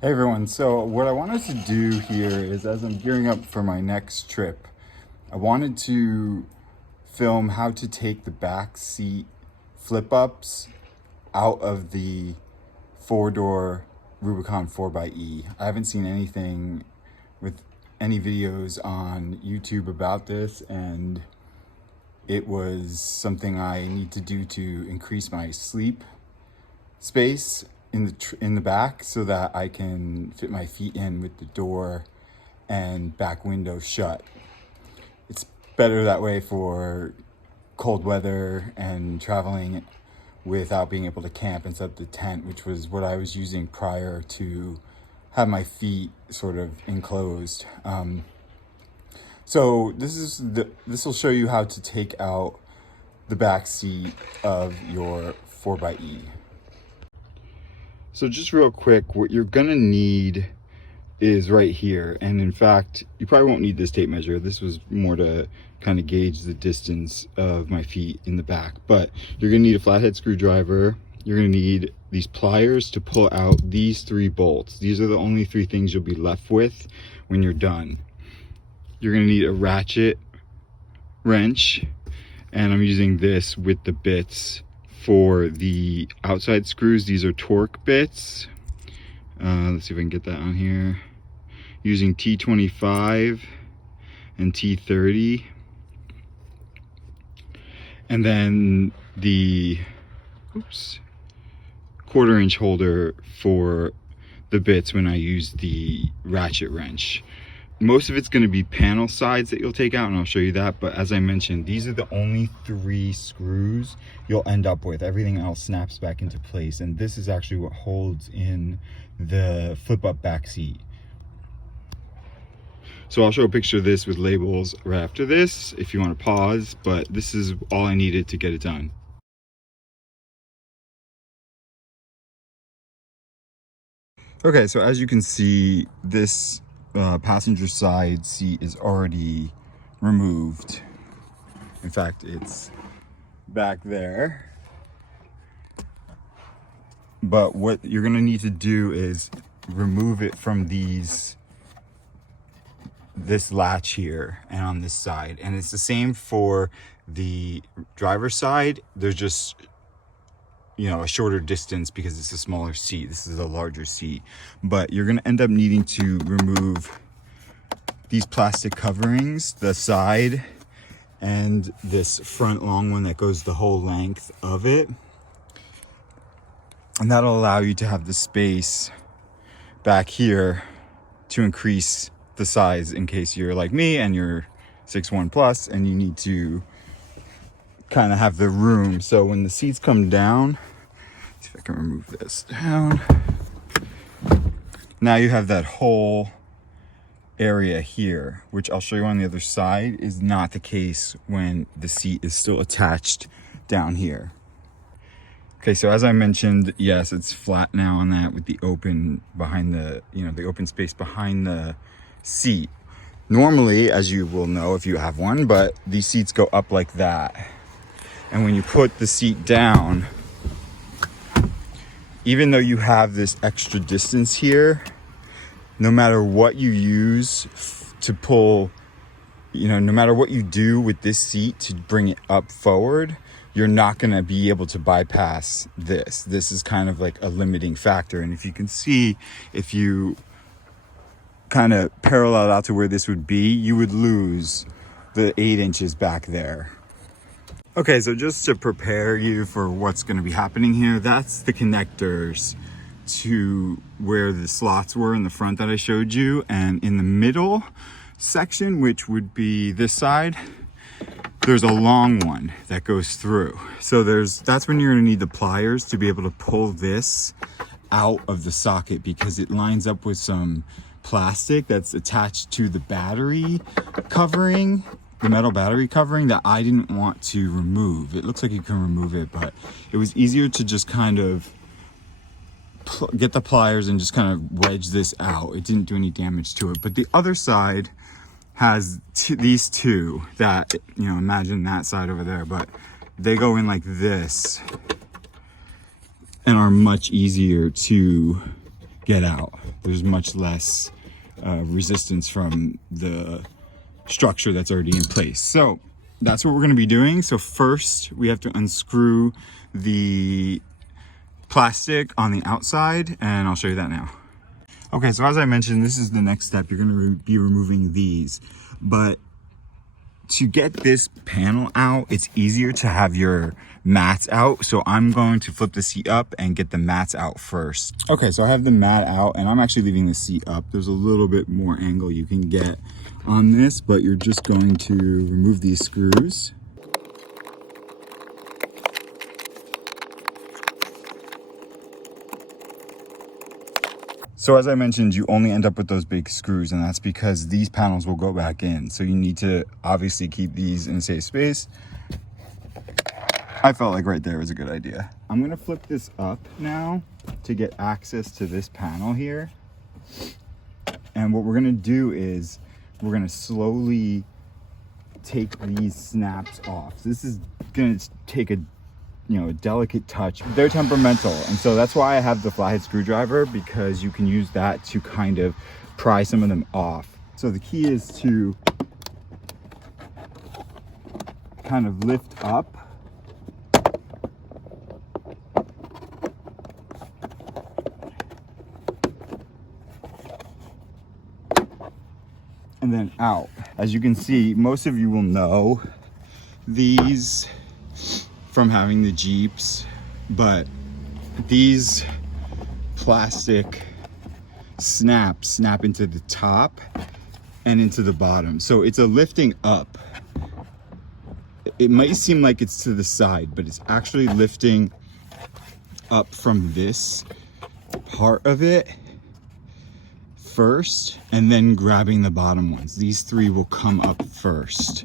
Hey everyone, so what I wanted to do here is, as I'm gearing up for my next trip, I wanted to film how to take the back seat flip ups out of the four-door Rubicon 4xe. I haven't seen anything with any videos on YouTube about this, and it was something I need to do to increase my sleep space in the back so that I can fit my feet in with the door and back window shut. It's better that way for cold weather and traveling without being able to camp and set up the tent, which was what I was using prior to have my feet sort of enclosed. So this will show you how to take out the back seat of your 4xe. So just real quick, what you're gonna need is right here. And in fact, you probably won't need this tape measure. This was more to kind of gauge the distance of my feet in the back. But you're gonna need a flathead screwdriver. You're gonna need these pliers to pull out these 3 bolts. These are the only 3 things you'll be left with when you're done. You're gonna need a ratchet wrench, and I'm using this with the bits for the outside screws. These are torque bits. Let's see if I can get that on here. Using T25 and T30. And then the 1/4" holder for the bits when I use the ratchet wrench. Most of it's going to be panel sides that you'll take out, and I'll show you that. But as I mentioned, these are the only 3 screws you'll end up with. Everything else snaps back into place, and this is actually what holds in the flip-up back seat. So I'll show a picture of this with labels right after this if you want to pause, but this is all I needed to get it done. Okay, so as you can see, this passenger side seat is already removed. In fact, it's back there. But what you're gonna need to do is remove it from this latch here and on this side. And it's the same for the driver's side. There's just, a shorter distance because it's a smaller seat. This is a larger seat. But you're gonna end up needing to remove these plastic coverings, the side and this front long one that goes the whole length of it. And that'll allow you to have the space back here to increase the size in case you're like me and you're 6'1" plus and you need to kind of have the room. So when the seats come down, let's see if I can remove this down. Now you have that whole area here, which I'll show you on the other side is not the case when the seat is still attached down here. Okay, so as I mentioned, yes, it's flat now on that with the open behind the, the open space behind the seat. Normally, as you will know if you have one, but these seats go up like that. And when you put the seat down, even though you have this extra distance here, no matter what you use to pull, no matter what you do with this seat to bring it up forward, you're not going to be able to bypass this. This is kind of like a limiting factor. And if you can see, if you kind of parallel out to where this would be, you would lose the 8 inches back there. Okay, so just to prepare you for what's going to be happening here, that's the connectors to where the slots were in the front that I showed you. And in the middle section, which would be this side, there's a long one that goes through. So that's when you're going to need the pliers to be able to pull this out of the socket, because it lines up with some plastic that's attached to the battery covering, the metal battery covering, that I didn't want to remove. It looks like you can remove it, but it was easier to just kind of get the pliers and just kind of wedge this out. It didn't do any damage to it. But the other side has these 2 that, imagine that side over there, but they go in like this and are much easier to get out. There's much less resistance from the structure that's already in place. So that's what we're going to be doing. So first we have to unscrew the plastic on the outside, and I'll show you that now. Okay, so as I mentioned, this is the next step. You're going to be removing these, but to get this panel out, it's easier to have your mats out. So I'm going to flip the seat up and get the mats out first. Okay, so I have the mat out and I'm actually leaving the seat up. There's a little bit more angle you can get on this, but you're just going to remove these screws. So as I mentioned, you only end up with those big screws, and that's because these panels will go back in. So you need to obviously keep these in a safe space. I felt like right there was a good idea. I'm gonna flip this up now to get access to this panel here. And what we're gonna do is we're gonna slowly take these snaps off. So this is gonna take a delicate touch. They're temperamental, and so that's why I have the flathead screwdriver, because you can use that to kind of pry some of them off. So the key is to kind of lift up and then out. As you can see, most of you will know these from having the Jeeps, but these plastic snaps snap into the top and into the bottom. So it's a lifting up. It might seem like it's to the side, but it's actually lifting up from this part of it first and then grabbing the bottom ones. These three will come up first.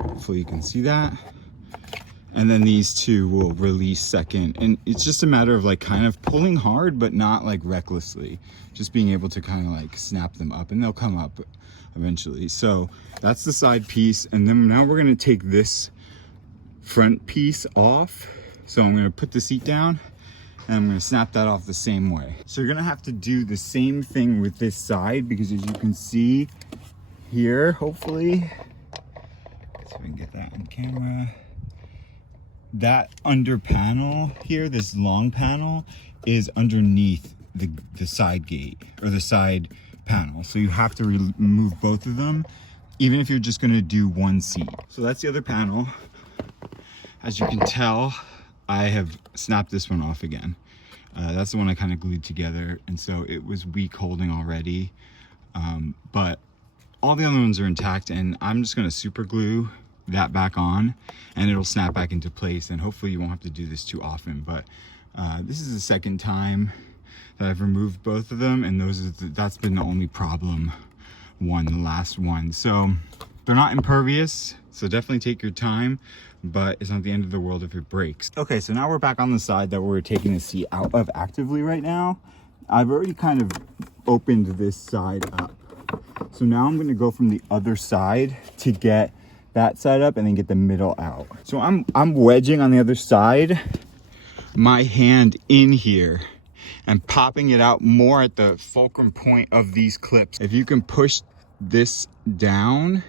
Hopefully you can see that. And then these two will release second. And it's just a matter of like kind of pulling hard, but not like recklessly. Just being able to kind of like snap them up, and they'll come up eventually. So that's the side piece. And then now we're gonna take this front piece off. So I'm gonna put the seat down and I'm gonna snap that off the same way. So you're gonna have to do the same thing with this side, because as you can see here, hopefully, let's see if we can get that on camera. That under panel here, this long panel, is underneath the side gate or the side panel. So you have to remove both of them, even if you're just gonna do one seat. So that's the other panel. As you can tell, I have snapped this one off again. That's the one I kind of glued together, and so it was weak holding already. But all the other ones are intact, and I'm just gonna super glue that back on and it'll snap back into place, and hopefully you won't have to do this too often. But this is the second time that I've removed both of them, and that's been the only problem the last one. So they're not impervious, so definitely take your time, but it's not the end of the world if it breaks. Okay, so now we're back on the side that we're taking the seat out of actively right now. I've already kind of opened this side up, so now I'm going to go from the other side to get that side up and then get the middle out. So I'm wedging on the other side, my hand in here and popping it out more at the fulcrum point of these clips. If you can push this down,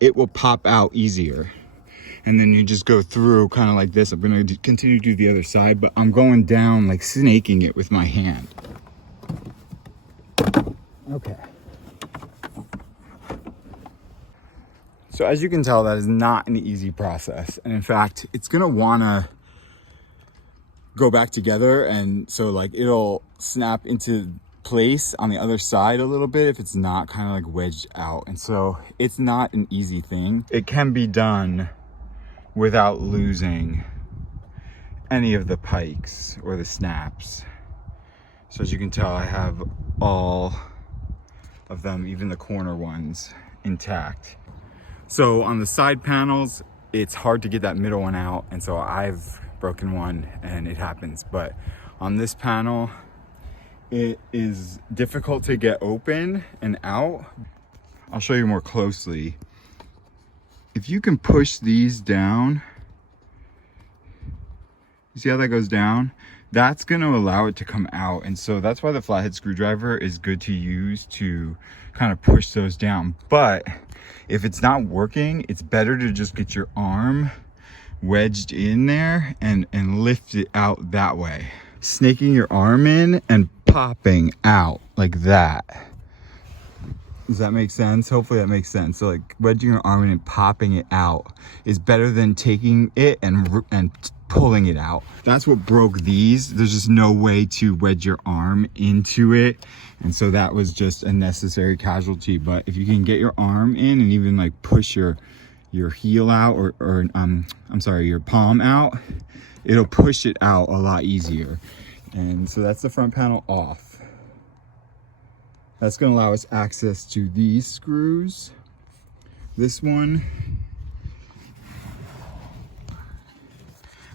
it will pop out easier. And then you just go through kind of like this. I'm gonna continue to do the other side, but I'm going down like snaking it with my hand. Okay. So as you can tell, that is not an easy process. And in fact, it's gonna wanna go back together. And so like it'll snap into place on the other side a little bit if it's not kind of like wedged out. And so it's not an easy thing. It can be done without losing any of the pikes or the snaps. So as you can tell, I have all of them, even the corner ones, intact. So on the side panels, it's hard to get that middle one out, and so I've broken one and it happens. But on this panel, it is difficult to get open and out. I'll show you more closely. If you can push these down, you see how that goes down? that's going to allow it to come out. And so that's why the flathead screwdriver is good to use to kind of push those down. But if it's not working, it's better to just get your arm wedged in there and lift it out that way. Snaking your arm in and popping out like that. Does that make sense? Hopefully that makes sense. So like wedging your arm in and popping it out is better than taking it and pulling it out. That's what broke these. There's just no way to wedge your arm into it. And so that was just a necessary casualty. But if you can get your arm in and even like push your heel out or I'm sorry, your palm out, it'll push it out a lot easier. And so that's the front panel off. That's going to allow us access to these screws, this one,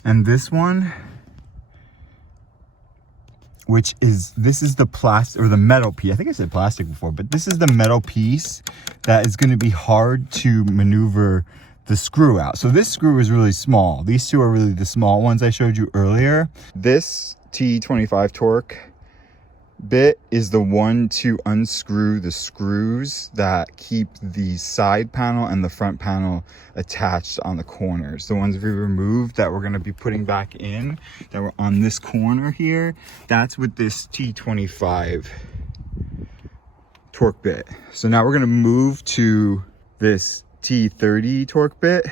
and this one, which is, this is the plastic or the metal piece. I think I said plastic before, but this is the metal piece that is going to be hard to maneuver the screw out. So this screw is really small. These two are really the small ones I showed you earlier. This T25 torque bit is the one to unscrew the screws that keep the side panel and the front panel attached on the corners. The ones we removed that we're going to be putting back in, that were on this corner here, that's with this T25 torque bit. So now we're going to move to this T30 torque bit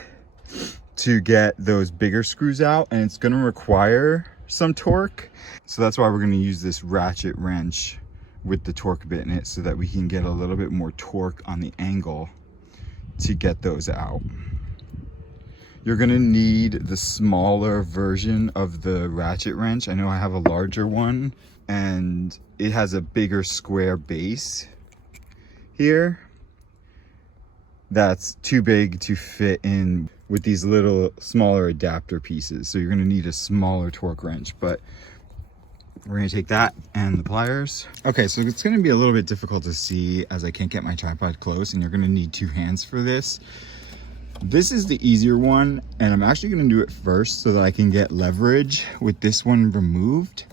to get those bigger screws out, and it's going to require some torque. So that's why we're going to use this ratchet wrench with the torque bit in it, so that we can get a little bit more torque on the angle to get those out. You're going to need the smaller version of the ratchet wrench. I know I have a larger one and it has a bigger square base here that's too big to fit in with these little smaller adapter pieces. So you're going to need a smaller torque wrench, but we're going to take that and the pliers. Okay, so it's going to be a little bit difficult to see as I can't get my tripod close, and you're going to need two hands for this. This is the easier one, and I'm actually going to do it first so that I can get leverage with this one removed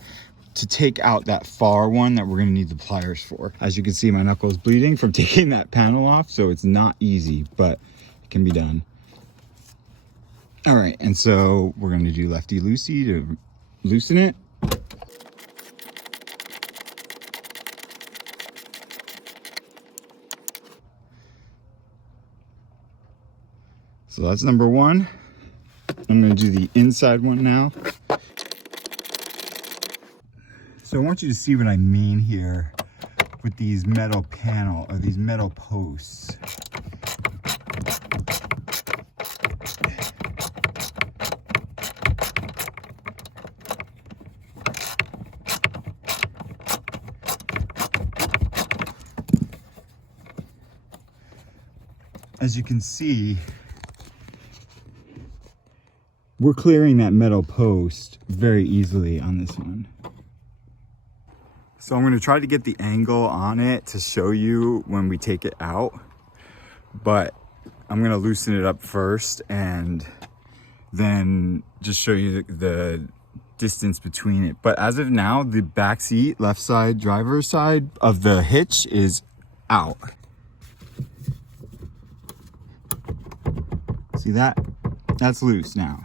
to take out that far one that we're going to need the pliers for. As you can see, my knuckle is bleeding from taking that panel off, so it's not easy, but it can be done. All right, and so we're going to do lefty loosey to loosen it. So that's number one. I'm going to do the inside one now. So I want you to see what I mean here with these metal panel or these metal posts. As you can see, we're clearing that metal post very easily on this one. So I'm going to try to get the angle on it to show you when we take it out, but I'm going to loosen it up first and then just show you the distance between it. But as of now, the back seat, left side, driver's side of the hitch is out. See that? That's loose now.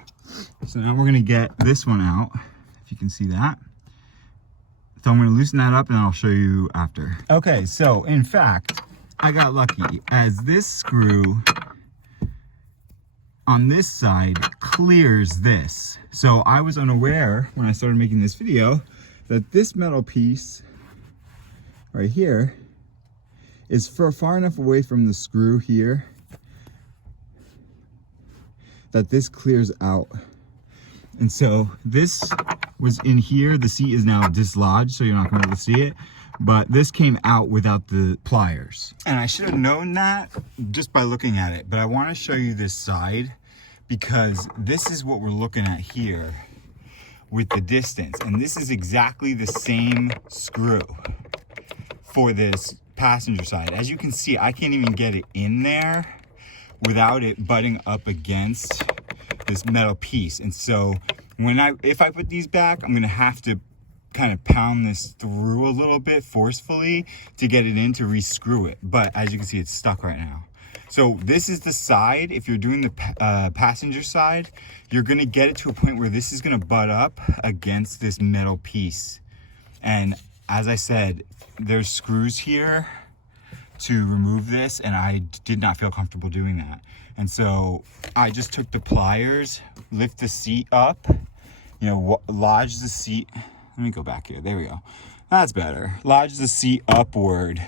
So now we're going to get this one out, if you can see that. So I'm going to loosen that up and I'll show you after. Okay, so in fact, I got lucky as this screw on this side clears this. So I was unaware when I started making this video that this metal piece right here is far enough away from the screw here that this clears out. And so this was in here. The seat is now dislodged, so you're not going to be able to see it. But this came out without the pliers. And I should have known that just by looking at it. But I want to show you this side because this is what we're looking at here with the distance. And this is exactly the same screw for this passenger side. As you can see, I can't even get it in there without it butting up against this metal piece. And so if I put these back, I'm gonna have to kind of pound this through a little bit forcefully to get it in to re-screw it. But as you can see, it's stuck right now. So this is the side. If you're doing the passenger side, you're gonna get it to a point where this is gonna butt up against this metal piece. And as I said, there's screws here to remove this, and I did not feel comfortable doing that. And so I just took the pliers, lift the seat up, you know, lodge the seat. Let me go back here. There we go. That's better. Lodge the seat upward,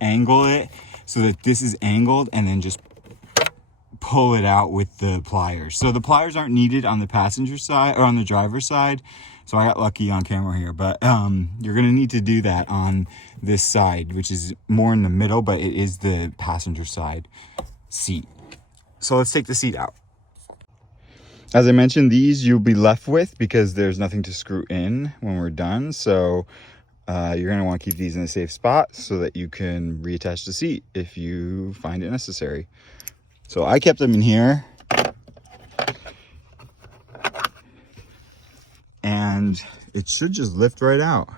angle it so that this is angled, and then just pull it out with the pliers. So the pliers aren't needed on the passenger side or on the driver's side. So I got lucky on camera here, but you're gonna need to do that on this side, which is more in the middle, but it is the passenger side seat. So let's take the seat out. As I mentioned, these you'll be left with because there's nothing to screw in when we're done. So you're gonna wanna keep these in a safe spot so that you can reattach the seat if you find it necessary. So I kept them in here. And it should just lift right out.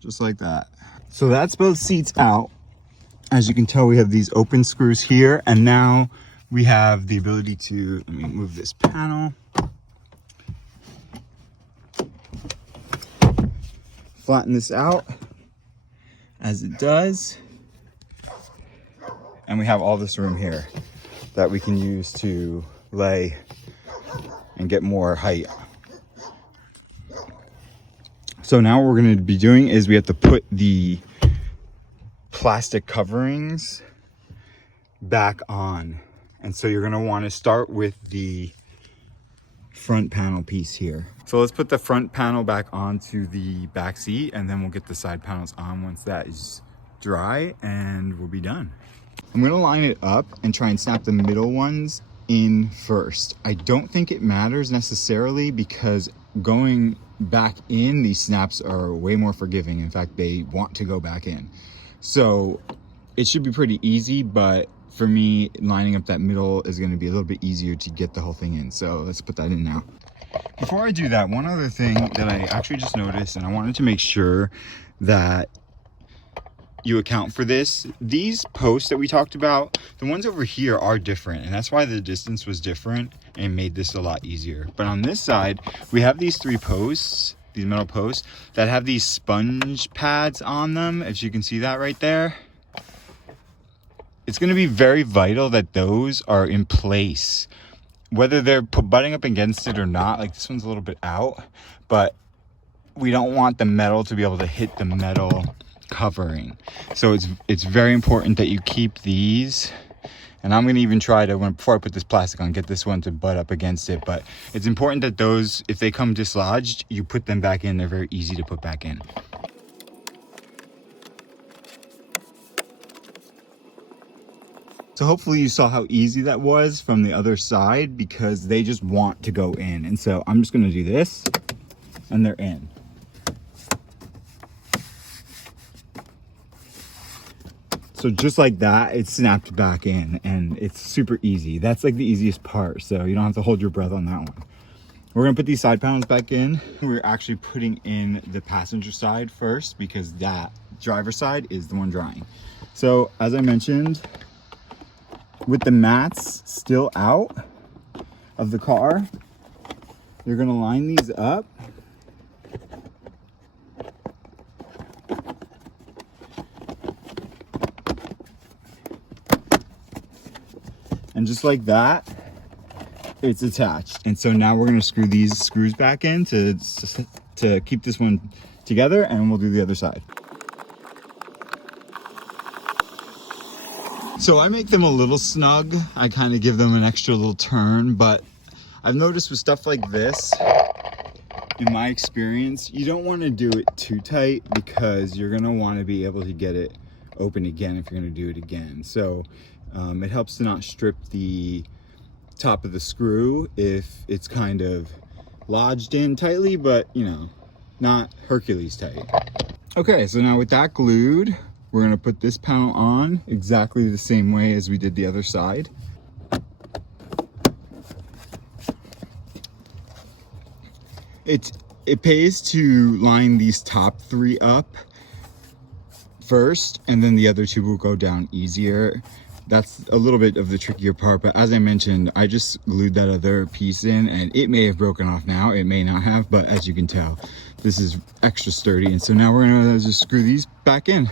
Just like that. So that's both seats out. As you can tell, we have these open screws here, and now we have the ability to, let me move this panel. Flatten this out as it does. And we have all this room here that we can use to lay and get more height. So now what we're going to be doing is we have to put the plastic coverings back on. And so you're going to want to start with the front panel piece here. So let's put the front panel back onto the back seat, and then we'll get the side panels on once that is dry, and we'll be done. I'm going to line it up and try and snap the middle ones in first. I don't think it matters necessarily because going back in, these snaps are way more forgiving. In fact, they want to go back in. So it should be pretty easy, but for me, lining up that middle is going to be a little bit easier to get the whole thing in. So let's put that in now. Before I do that, one other thing that I actually just noticed, and I wanted to make sure that you account for this. These posts that we talked about, the ones over here are different, and that's why the distance was different and made this a lot easier. But on this side, we have these three posts, these metal posts that have these sponge pads on them, as you can see that right there. It's going to be very vital that those are in place, whether they're butting up against it or not. Like this one's a little bit out, but we don't want the metal to be able to hit the metal covering. So it's very important that you keep these, and I'm going to even try to, before I put this plastic on, get this one to butt up against it. But it's important that those, if they come dislodged, you put them back in. They're very easy to put back in. So hopefully you saw how easy that was from the other side, because they just want to go in. And so I'm just going to do this, and they're in. So just like that, it's snapped back in, and it's super easy. That's like the easiest part, so you don't have to hold your breath on that one. We're gonna put these side panels back in. We're actually putting in the passenger side first, because that driver side is the one drying. So as I mentioned, with the mats still out of the car, you're gonna line these up. And just like that, it's attached. And so now we're gonna screw these screws back in to keep this one together, and we'll do the other side. So I make them a little snug. I kind of give them an extra little turn, but I've noticed with stuff like this, in my experience, you don't want to do it too tight, because you're gonna want to be able to get it open again if you're gonna do it again. So it helps to not strip the top of the screw if it's kind of lodged in tightly, but you know, not Hercules tight. Okay, so now with that glued, we're gonna put this panel on exactly the same way as we did the other side. it pays to line these top 3 up first, and then the other 2 will go down easier. That's a little bit of the trickier part, but as I mentioned, I just glued that other piece in, and it may have broken off now, it may not have, but as you can tell, this is extra sturdy. And so now we're gonna just screw these back in.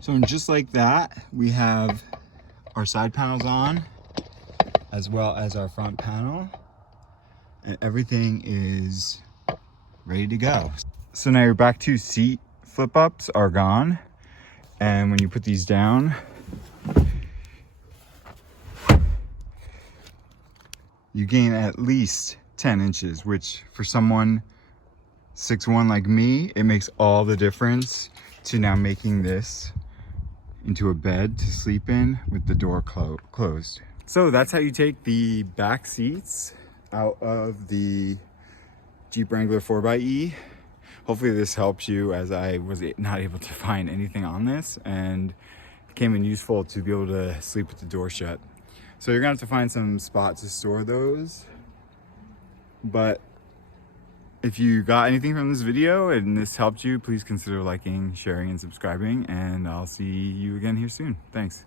So just like that, we have our side panels on, as well as our front panel, and everything is ready to go. So now your back 2 seat flip ups are gone, and when you put these down, you gain at least 10 inches, which for someone 6'1" like me, it makes all the difference to now making this into a bed to sleep in with the door closed. So that's how you take the back seats out of the Jeep Wrangler 4xe. Hopefully this helps you, as I was not able to find anything on this and it came in useful to be able to sleep with the door shut. So you're gonna have to find some spot to store those. But if you got anything from this video and this helped you, please consider liking, sharing, and subscribing, and I'll see you again here soon. Thanks.